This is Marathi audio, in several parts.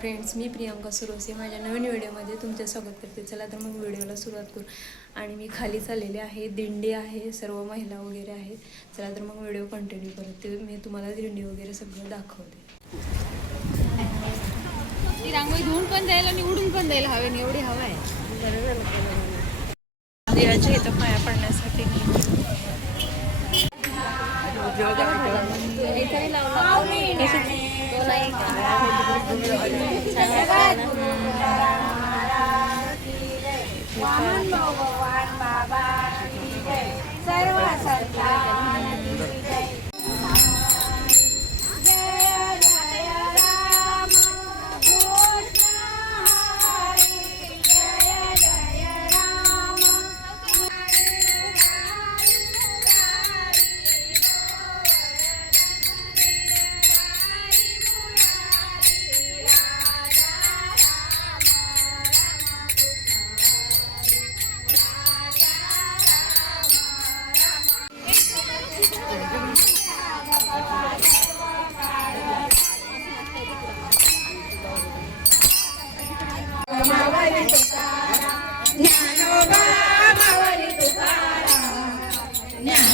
फ्रेंड्स मी प्रियांका सुरोसे माझ्या नवीन व्हिडिओमध्ये तुमचे स्वागत करते. चला तर मग व्हिडिओला सुरुवात करू. आणि मी खाली चाललेले आहे. दिंडी आहे. सर्व महिला वगैरे आहेत. चला तर मग व्हिडिओ कंटिन्यू करते मी तुम्हाला दिंडी वगैरे सगळं दाखवते. ती रांगोळी धुवून पण जाईल आणि उडून पण जाईल हवेने. एवढी हवा आहे. देवाच्या इथं पाया पडण्यासाठी Kasih. Kasih. Kasih.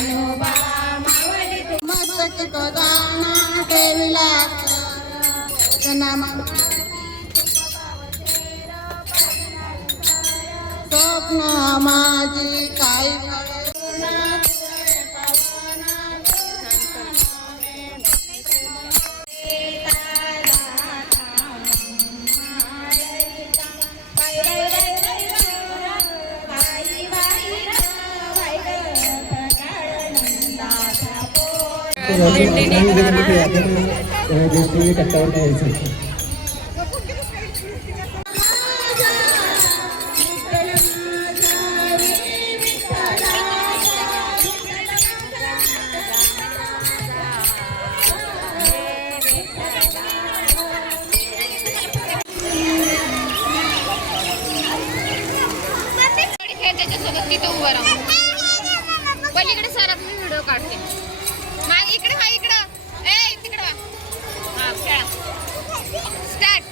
मी मस्तक तो दाना ठेविला स्वप्न माझी काय त्याच्यासोबत तिथं उभं राहून पलीकडे सर आपण व्हिडिओ काढते. माग इकडे हा इकडं. ए तिकडे वा. हा खेळा. स्टार्ट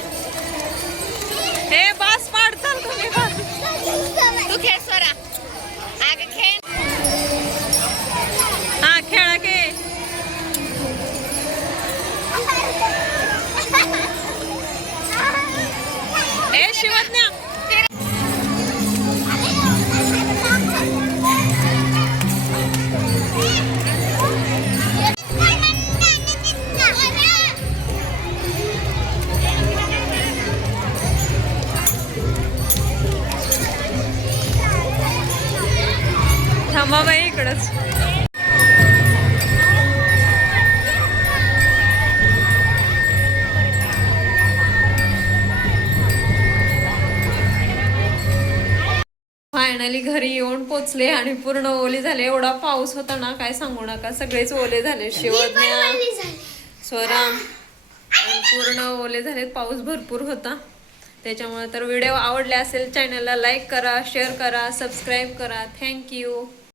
थांबा बाई इकडंच. फायनली घरी येऊन पोचले आणि पूर्ण ओले झाले. एवढा पाऊस होता ना काय सांगू नका. सगळेच ओले झाले. शिवज्ञा स्वराम पूर्ण ओले झाले पाऊस भरपूर होता. त्याच्यामुळे तर व्हिडिओ आवडले असेल चॅनलला लाईक करा शेअर करा सबस्क्राईब करा. थँक्यू